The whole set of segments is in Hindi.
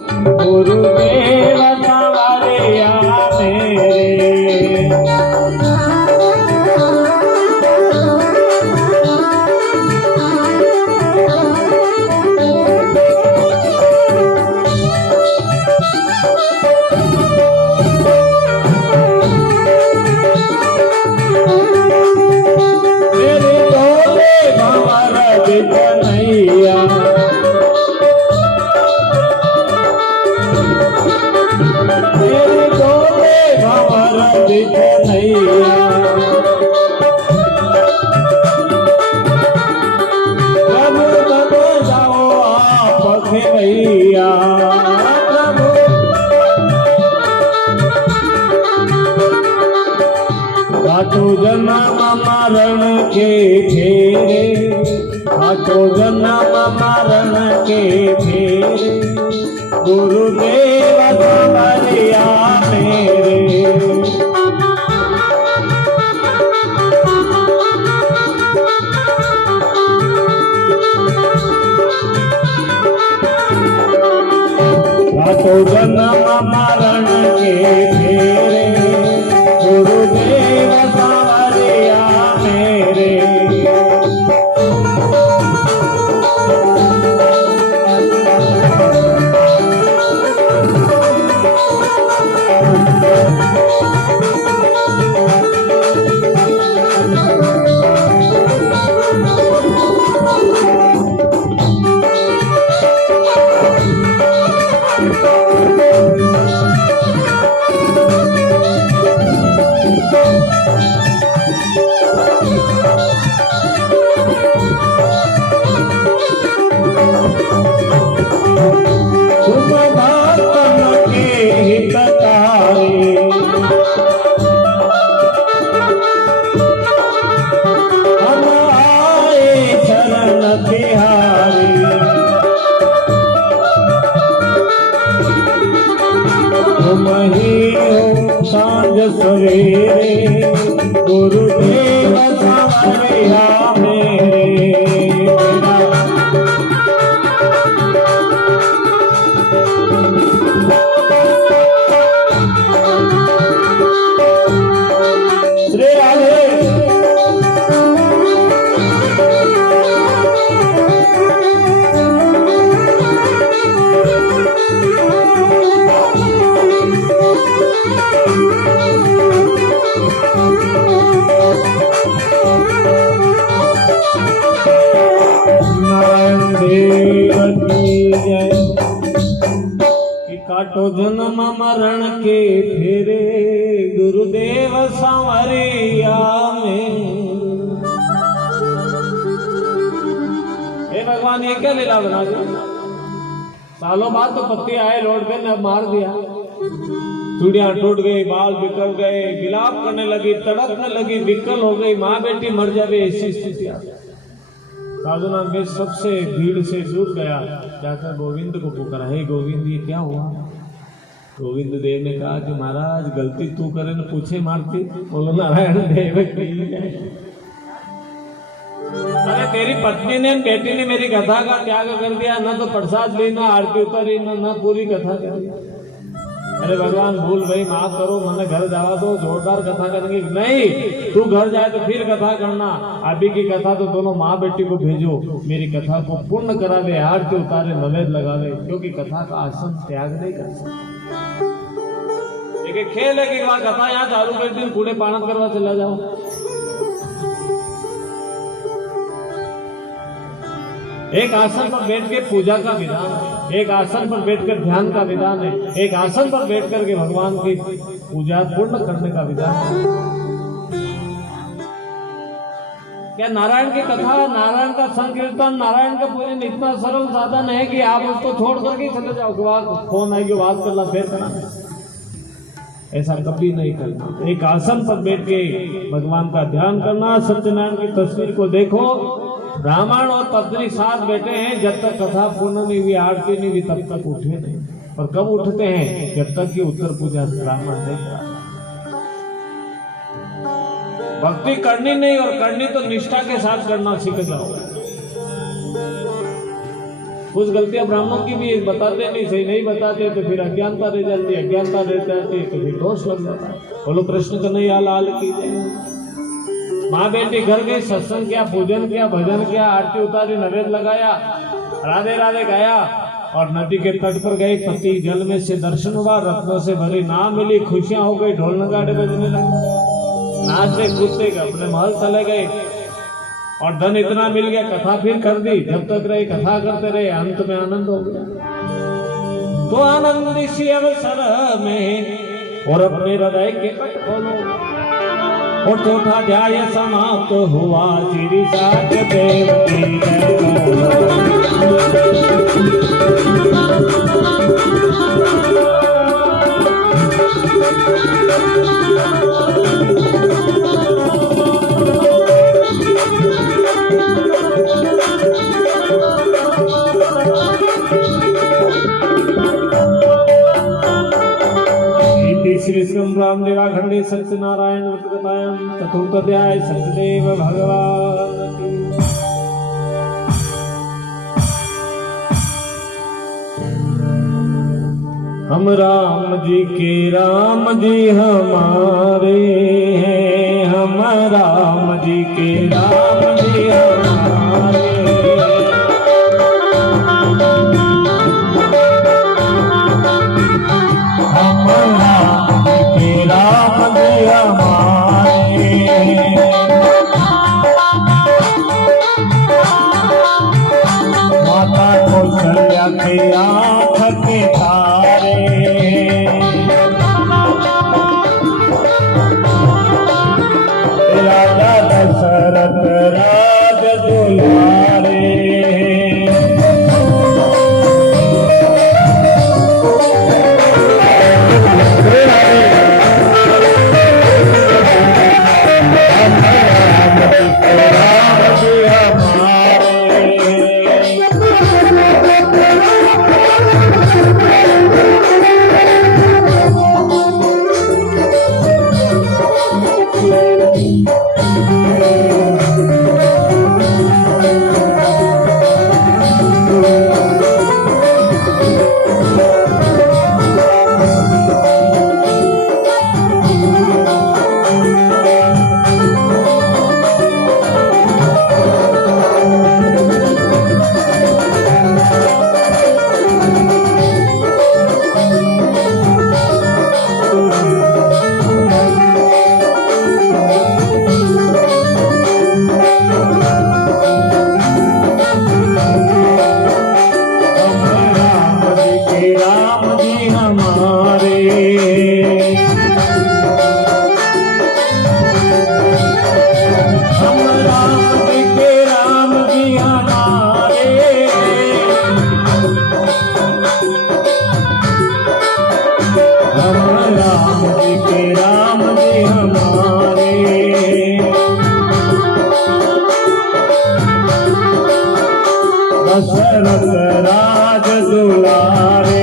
गुरुदेव संवरिया मेरे। मेरे भोले भंवर बिकनैया, मेरे भोले भंवर बिकनैया, प्रभु बन जाओ आप खेवैया। काटो जन्म मरण के फेरे, काटो जन्म मरण के फेरे, गुरुदेव संवरिया मेरे। काटो जन्म मरण के फेरे, गुरुदेव संवरिया मेरे। तुम भक्तन के हितकारी, हम आए शरण तिहारी। तुम ही हो सांझ सवेरे, गुरुदेव संवरिया मेरे। श्री राधे। नारायण देव की जय। कि काटो जन्म मरण के फेरे, गुरुदेव संवरिया में। हे भगवान, ये क्या लीला बना दी? सालों बाद तो पत्ती आए लौट गए, ने मार दिया। चूड़ियां टूट गई, बाल बिखर गए, विलाप करने लगी, तड़पने लगी, विकल हो गई, माँ बेटी मर जावे, ऐसी स्थिति आ गई। साधुनाथ में सबसे भीड़ से दूर गया, जाकर गोविंद को पुकारा, हे गोविंद ये क्या हुआ? गोविंद देव ने कहा कि महाराज गलती तू करे न पूछे मारती। बोलो नारायण देव की जय। अरे तेरी पत्नी ने बेटी ने मेरी कथा का त्याग कर दिया, न तो प्रसाद ली, न आरती उतारी, न पूरी कथा करी। अरे भगवान भूल भाई माफ करो, मैंने घर जावा दो, जोरदार कथा करेंगे। नहीं, तू घर जाए तो फिर कथा करना। अभी की कथा तो दोनों माँ बेटी को भेजो, मेरी कथा को पूर्ण करा दे, आरती उतारे, नवेद लगा दे, क्योंकि कथा का आसन त्याग नहीं कर सकते। देखिए खेल है कि कथा यहाँ चालू कर दी, कूड़े पानत करवा चला जाओ। एक आसन पर बैठ के पूजा का विधान है, एक आसन पर बैठकर ध्यान का विधान है, एक आसन पर बैठ कर के भगवान की पूजा पूर्ण करने का विधान है। क्या नारायण की कथा, नारायण का संकीर्तन, नारायण का पूजन इतना सरल साधन है कि आप उसको छोड़ करके चले जाओ कि फोन आएगी बात करना फिर करना? ऐसा कभी नहीं करना। एक आसन पर बैठ के भगवान का ध्यान करना। सत्यनारायण की तस्वीर को देखो, रामायण और पत्नी साथ बैठे हैं, जब तक कथा पूर्ण नहीं हुई, आरती नहीं हुई, तब तक उठे नहीं। और कब उठते हैं? जब तक कि उत्तर पूजा रामायण नहीं करा। भक्ति करनी नहीं, और करनी तो निष्ठा के साथ करना सीख जाओ। कुछ गलतियां ब्राह्मणों की भी बताते नहीं, सही नहीं बताते तो फिर अज्ञानता रह जाती है, अज्ञानता रह जाती है तो फिर दोष लग जाता है। बोलो कृष्ण कन्हैया लाल की जय। माँ बेटी घर गई, सत्संग किया, पूजन किया, भजन किया, आरती उतारी, नैवेद्य लगाया, राधे राधे गाया और नदी के तट पर गए। पति जल में से दर्शन हुआ, रत्नों से भरी नाव मिली, खुशियां हो गई, ढोल नगाड़े बजने लगे, नाचते कूदते अपने महल चले गए और धन इतना मिल गया, कथा फिर कर दी। जब तक रहे कथा करते रहे, अंत में आनंद हो गया। तो आनंद इसी अवसर में और अपने हृदय के पट खोलो। और चौथा अध्याय समाप्त हुआ, श्री साक्य देव की जय बोलो। श्री राम लीलाखंडे सत्यनारायण व्रतकथायां चतुर्थाध्याय सत्यदेव भगवान की। हम राम जी के राम जी हमारे हैं, हम राम जी के राम जी हमारे। माता कौशल्या के आँख के तारे, राजा दशरथ राज दुलारे। दशरथ राज दुलारे।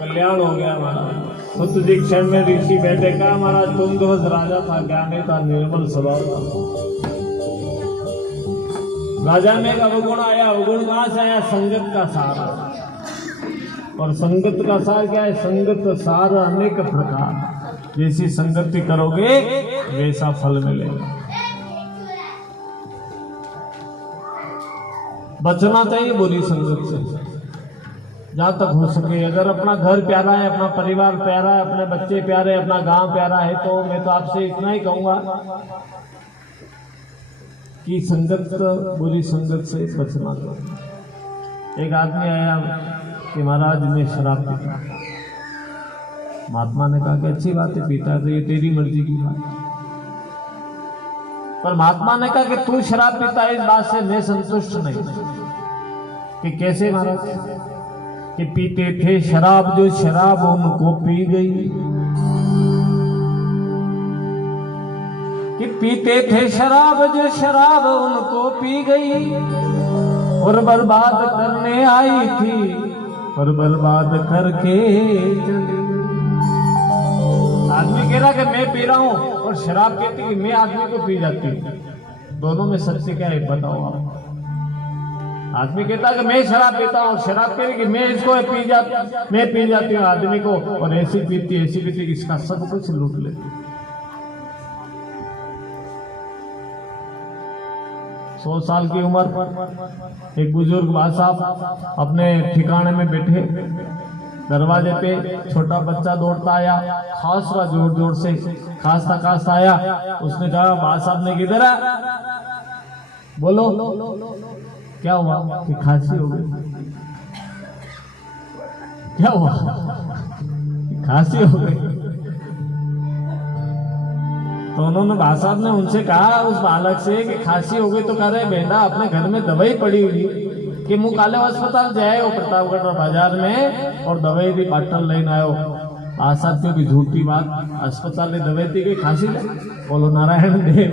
कल्याण हो गया महाराज। सुत दीक्षण में ऋषि बैठे, कहा महाराज तुम दिवस राजा था, ज्ञानी था, निर्मल स्वभाव था। राजा में एक अवगुण आया। अवगुण कहां से आया? संगत का सार। और संगत का सार क्या है? संगत सार अनेक प्रकार, जैसी संगति करोगे वैसा फल मिलेगा। बचना चाहिए बुरी संगत से जहां तक हो सके। अगर अपना घर प्यारा है, अपना परिवार प्यारा है, अपने बच्चे प्यारे, अपना गांव प्यारा है, तो मैं तो आपसे इतना ही कहूंगा कि संगत, बुरी संगत से बचना चाहिए। एक आदमी आया कि महाराज मैं शराब पीता। महात्मा ने कहा कि अच्छी बात है, पीता है तो ये तेरी मर्जी की बात है। पर महात्मा ने कहा कि तू शराब पीता है, इस बात से मैं संतुष्ट नहीं। कि कैसे महाराज? कि पीते थे शराब जो शराब उनको पी गई, कि पीते थे शराब जो शराब उनको पी गई, और बर्बाद करने आई थी और बर्बाद करके चली। आदमी कह रहा कि मैं पी रहा हूं और शराब कहती कि मैं आदमी को पी जाती हूँ। दोनों में सत्य क्या है बताओ आप? आदमी कहता कि मैं शराब पीता हूँ, शराब कह रही कि मैं पी जाती हूँ आदमी को, और ऐसी पीती इसका सब कुछ लूट लेती। 100 साल की उम्र पर एक बुजुर्ग बादशाह साहब अपने ठिकाने में बैठे, दरवाजे पे छोटा बच्चा दौड़ता आया, खास रहा जोर जोर से, खासता आया। उसने कहा बादशाह साहब ने किधर है? बोलो क्या हुआ? कि खांसी हो गई। क्या हुआ? खांसी हो गई। तो उन्होंने बादशाह साहब ने उनसे कहा उस बालक से कि खांसी हो गई तो कह रहे बेटा अपने घर में दवाई पड़ी हुई कि मुँह काले अस्पताल जाए प्रतापगढ़ बाजार में और दवाई भी बाटल लेना आयो। बादशाह साहब की झूठी बात, अस्पताल में दवाई थी कि खांसी ले। बोलो नारायण देव।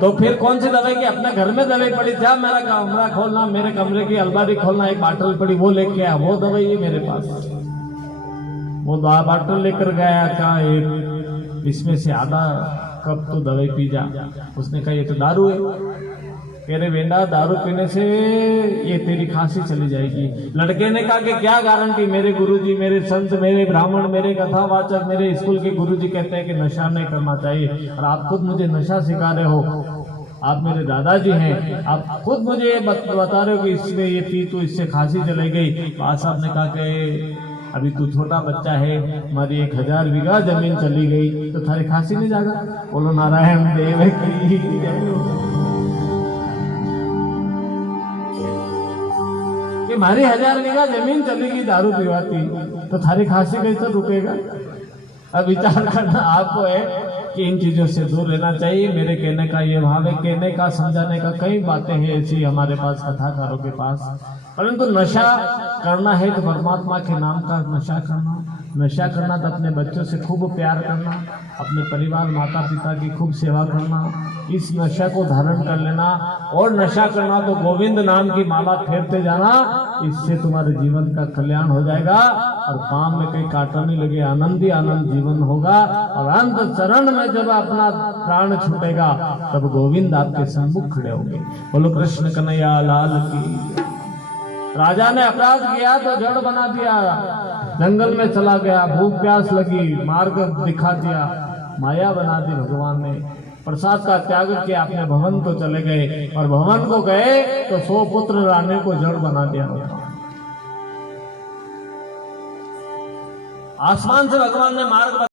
तो फिर कौन सी दवाई की? अपने घर में दवाई पड़ी, जा मेरा कमरा खोलना, मेरे कमरे की अलमारी खोलना, एक बाटल पड़ी वो लेके आया, वो दवाई है मेरे पास। वो बाटल लेकर गया, कहा एक इसमें से आधा कप तो दवाई पी जा। उसने कहा ये तो दारू है। कह रहे बेटा दारू पीने से ये तेरी खांसी चली जाएगी। लड़के ने कहा कि क्या गारंटी? मेरे गुरुजी, मेरे संत, मेरे ब्राह्मण, मेरे कथावाचक, मेरे स्कूल के गुरुजी कहते हैं कि नशा नहीं करना चाहिए, और आप खुद मुझे नशा सिखा रहे हो। आप मेरे दादाजी हैं, आप खुद मुझे ये बता रहे हो कि इसमें ये पी तो इससे खांसी चली गई। बादशाह साहब ने कहा कि अभी तू छोटा बच्चा है, हमारी 1000 बीघा जमीन चली गई तो थारी खांसी नहीं जाएगा। बोलो नारायण देव की। कि हमारी 1000 बीघा जमीन चलेगी दारू पीवाती तो थारी खांसी कैसे रुकेगा? अब विचार करना आपको है कि इन चीजों से दूर रहना चाहिए। मेरे कहने का ये भाव है, कहने का समझाने का कई बातें हैं ऐसी हमारे पास कथाकारों के पास, परंतु नशा करना है तो परमात्मा के नाम का नशा करना। नशा करना तो अपने बच्चों से खूब प्यार करना, अपने परिवार माता पिता की खूब सेवा करना, इस नशा को धारण कर लेना। और नशा करना तो गोविंद नाम की माला फेरते जाना, इससे तुम्हारे जीवन का कल्याण हो जाएगा और पाँव में कहीं कांटा नहीं लगे, आनंद ही आनंद जीवन होगा। और अंत चरण में जब अपना प्राण छूटेगा तब गोविंद आपके सम्मुख खड़े होंगे। बोलो कृष्ण कन्हैया लाल की। राजा ने अपराध किया तो जड़ बना दिया, जंगल में चला गया, भूख प्यास लगी, मार्ग दिखा दिया, माया बना दी भगवान ने। प्रसाद का त्याग किया, अपने भवन को चले गए, और भवन को गए तो 100 पुत्र लाने को जड़ बना दिया। आसमान से भगवान ने मार्ग